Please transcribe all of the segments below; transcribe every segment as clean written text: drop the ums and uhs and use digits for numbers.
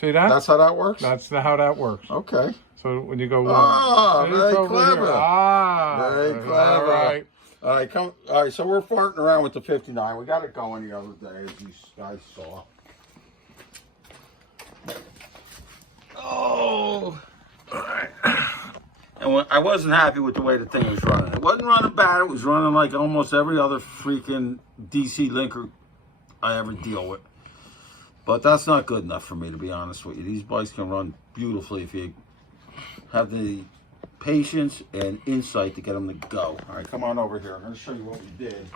See that? That's how that works? That's how that works. Okay. So when you go one, Oh, very over clever. Here. Ah, Very clever. All right. All right, all right, so we're farting around with the 59. We got it going the other day, as you guys saw. Oh. All right. And I wasn't happy with the way the thing was running. It wasn't running bad. It was running like almost every other freaking DC linker I ever deal with. But that's not good enough for me, to be honest with you. These bikes can run beautifully if you have the patience and insight to get them to go. All right, come on over here. I'm going to show you what we did.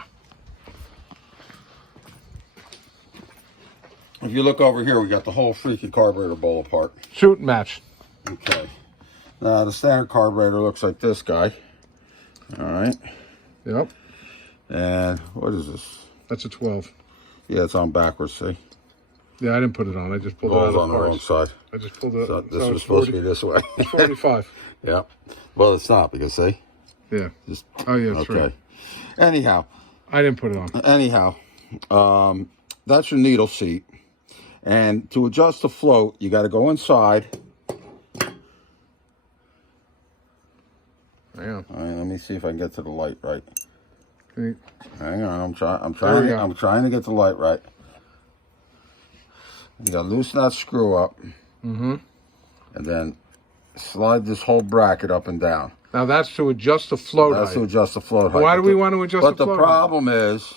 If you look over here, we got the whole freaking carburetor bowl apart. Shooting match. Okay. Now, the standard carburetor looks like this guy. All right. Yep. And what is this? That's a 12. Yeah, it's on backwards, see? Yeah, I didn't put it on. I just pulled it out of on the wrong side. I just pulled it. So this was supposed to be this way. It's 45. Yeah. Well, it's not because, see? Yeah. Just, Oh, yeah, that's okay. right. Anyhow. I didn't put it on. Anyhow, that's your needle seat. And to adjust the float, you got to go inside. Hang on. All right, let me see if I can get to the light right. Okay. Hang on, I'm trying to get the light right. You got to loosen that screw up. Mm-hmm. And then slide this whole bracket up and down. Now that's to adjust the float height. That's to adjust the float height. Why do we want to adjust the float height? But the problem is,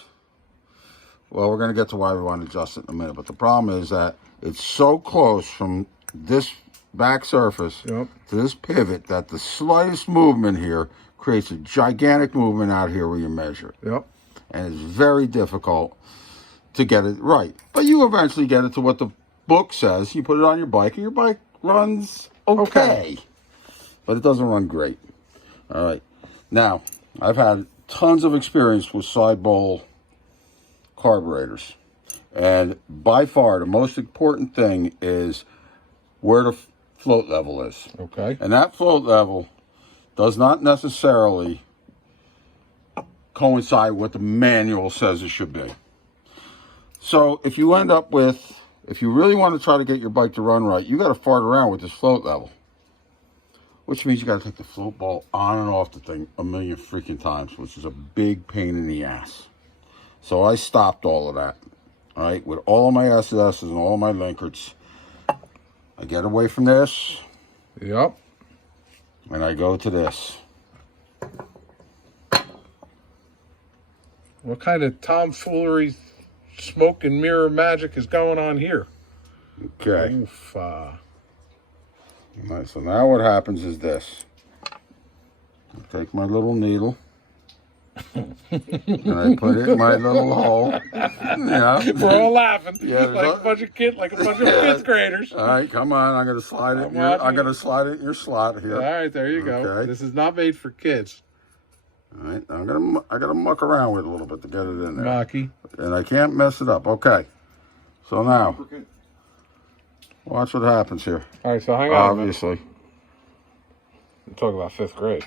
well, we're going to get to why we want to adjust it in a minute. But the problem is that it's so close from this back surface to this pivot that the slightest movement here creates a gigantic movement out here where you measure it. Yep. And it's very difficult to get it right. But you eventually get it to what the book says. You put it on your bike and your bike runs okay. But it doesn't run great. All right. Now, I've had tons of experience with side bowl carburetors. And by far, the most important thing is where the float level is. Okay. And that float level does not necessarily coincide with what the manual says it should be. So if you end up with, if you really want to try to get your bike to run right, you got to fart around with this float level. Which means you got to take the float ball on and off the thing a million freaking times, which is a big pain in the ass. So I stopped all of that. All right, with all of my SS's and all my Linkards, I get away from this. Yep. And I go to this. What kind of tomfoolery, smoke and mirror magic is going on here? Okay. Oof. All right, so now what happens is this. I take my little needle. And I put it in my little hole. Yeah. We're all laughing. Yeah, like a bunch of fifth graders. All right, come on. I'm gonna slide it. I'm gonna slide it in your slot here. All right, there you go. Okay. This is not made for kids. All right, I gotta muck around with it a little bit to get it in there. Mocky. And I can't mess it up. Okay. So now, watch what happens here. All right, so hang on. Obviously. I'm talking about fifth grade.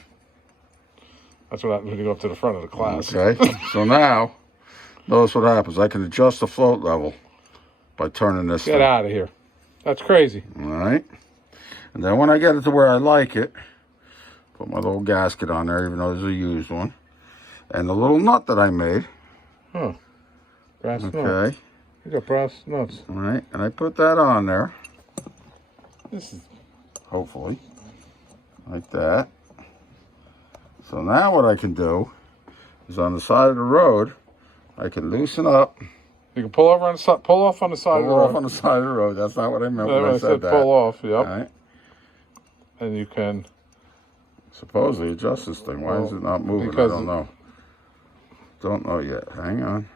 That's what happens when you go up to the front of the class. Okay. So now, notice what happens. I can adjust the float level by turning this. Get out of here. That's crazy. All right. And then when I get it to where I like it, put my little gasket on there, even though there's a used one. And the little nut that I made. Huh. Brass nuts. Okay. You got brass nuts. All right. And I put that on there. This is... Hopefully. Like that. So now what I can do is on the side of the road, I can loosen up. You can pull over on the side, pull off on the side of the road. Pull off on the side of the road. That's not what I meant when I said that. Pull off, yep. All right. And you can supposedly adjust this thing. Why is it not moving? I don't know. Don't know yet. Hang on.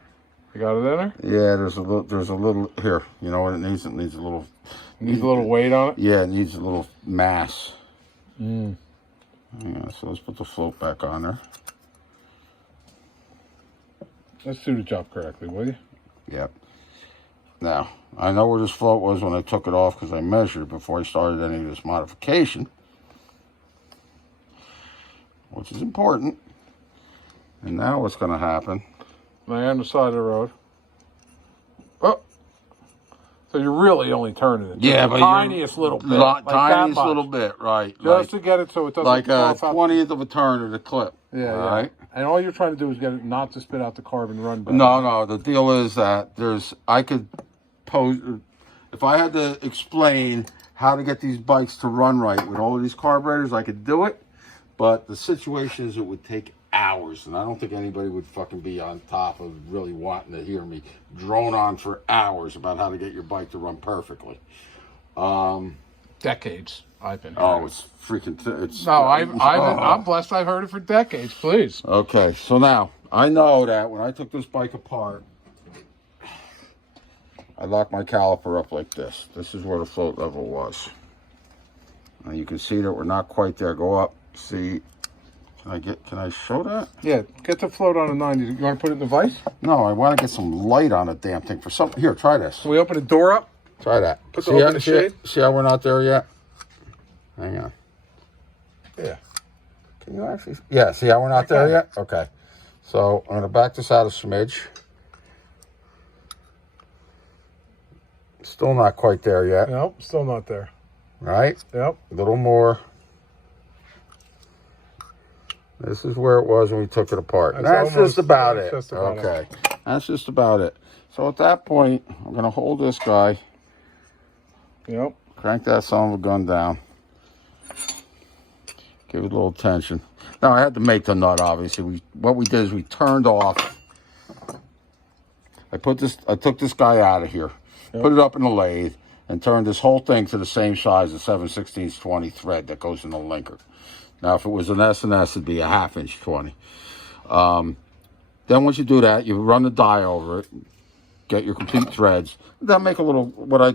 You got it in there? Yeah, there's a little here. You know what it needs? It needs a little. Needs a little weight on it? Yeah, it needs a little mass. Mm. Yeah, so let's put the float back on there. Let's do the job correctly, will you? Yep. Now, I know where this float was when I took it off because I measured it before I started any of this modification, which is important. And now what's going to happen? Now you're on the side of the road. Oh! So So you're really only turning it. Yeah, the but tiniest little bit. Like tiniest that much. little bit, right? Just to get it so it doesn't like a cough out. 20th of a turn of the clip. Yeah, all yeah. right? And all you're trying to do is get it not to spit out the carbon run better. No. The deal is that I could pose, if I had to explain how to get these bikes to run right with all of these carburetors, I could do it. But the situation is it would take hours, and I don't think anybody would fucking be on top of really wanting to hear me drone on for hours about how to get your bike to run perfectly. Decades I've been. Oh, it's freaking. It's no, I'm blessed. I've heard it for decades. Please. Okay, so now I know that when I took this bike apart, I locked my caliper up like this. This is where the float level was. And you can see that we're not quite there. Go up. See. Can I show that? Yeah, get the float on a 90. You want to put it in the vise? No, I want to get some light on the damn thing for something. Here, try this. Can we open the door up? Try that. Open the shade? See how we're not there yet? Hang on. Yeah. Can you actually? Yeah, see how we're not there yet? Okay. So I'm going to back this out a smidge. Still not quite there yet. Nope, still not there. Right? Yep. A little more. This is where it was when we took it apart. That's just about it. Okay. That's just about it. So at that point, I'm going to hold this guy. Yep. Crank that son of a gun down. Give it a little tension. Now, I had to make the nut, obviously. What we did is we turned off. I took this guy out of here, put it up in the lathe, and turned this whole thing to the same size as 7/16 thread that goes in the linker. Now, if it was an S&S, it'd be a 1/2 inch 20. Then once you do that, you run the die over it, get your complete threads. Then make a little, I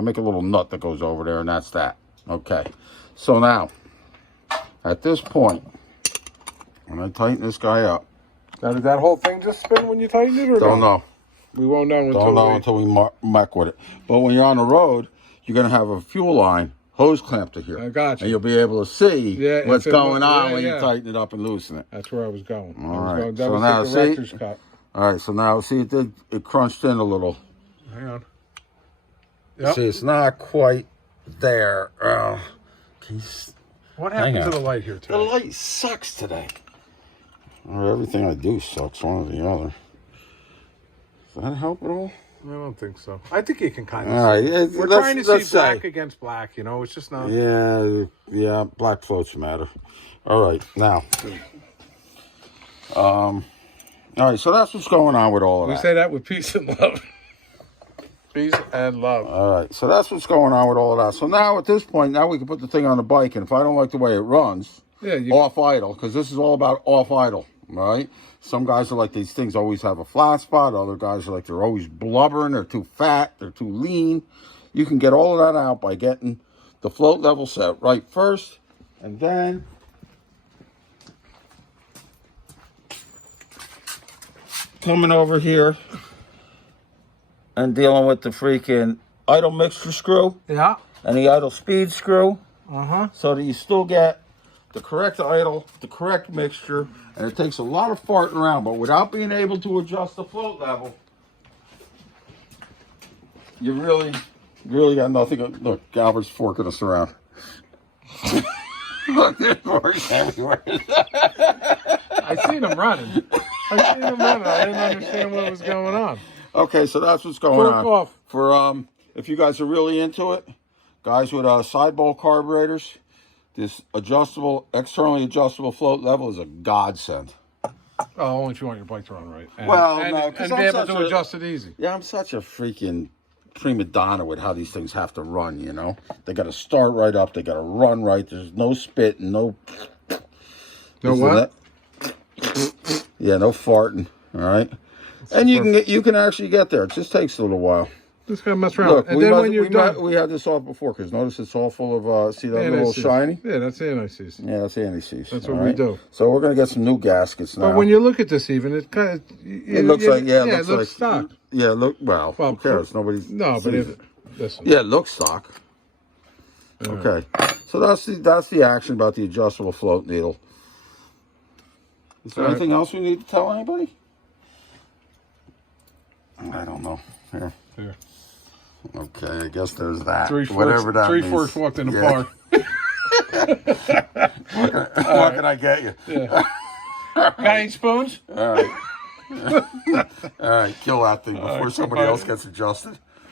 make a little nut that goes over there, and that's that. Okay. So now, at this point, I'm going to tighten this guy up. Now, did that whole thing just spin when you tightened it, or Don't know. We won't know until we muck with it. But when you're on the road, you're going to have a fuel line hose clamp to here. I got you. And you'll be able to see what's going on when you tighten it up and loosen it. That's where I was going. All right. So now, see? All right, so now, see, it crunched in a little. Hang on. Yep. See, it's not quite there. What happened to the light here today? The light sucks today. Or everything I do sucks, one or the other. Does that help at all? I don't think so. I think you can kind of all right. We're trying to see black against black, you know? It's just not... Yeah, black floats matter. All right, now. All right, so that's what's going on with all of that. We say that with peace and love. Peace and love. All right, so that's what's going on with all of that. So now at this point, now we can put the thing on the bike, and if I don't like the way it runs, off idle, because this is all about off idle, right? Some guys are like these things always have a flat spot. Other guys are like they're always blubbering, they're too fat, they're too lean. You can get all of that out by getting the float level set right first, and then coming over here and dealing with the freaking idle mixture screw. Yeah. And the idle speed screw. Uh-huh. So that you still get the correct idle, the correct mixture, and it takes a lot of farting around, but without being able to adjust the float level, you really got nothing. Look, Albert's forking us around. Look, there's forks everywhere. I seen him running. I didn't understand what was going on. Okay, so that's what's going on. Off. For if you guys are really into it, guys with side bowl carburetors, this externally adjustable float level is a godsend. Oh, only if you want your bike to run right. And, no, and be able to adjust it easy. Yeah, I'm such a freaking prima donna with how these things have to run, you know? They got to start right up. They got to run right. There's no spit and no... No what? Yeah, no farting, all right? And you can actually get there. It just takes a little while. Just gotta mess around. Look, and then when you're done... We had this off before, because notice it's all full of, see that little shiny? Yeah, that's anti-seize. Yeah, that's anti-seize. That's what we do. So we're going to get some new gaskets now. But when you look at this even, it kind of... It looks like, it looks stock. Yeah, well, who cares? Nobody's... No, but listen. Yeah, it looks stock. Yeah. Okay. So that's the action about the adjustable float needle. Is there anything else we need to tell anybody? I don't know. Here. Okay, I guess there's that. Three forks, Whatever that three means. forks walked in the Yeah. bar. What can I get you? Yeah. Got any spoons? All right. All right, kill that thing before somebody goodbye. else gets adjusted.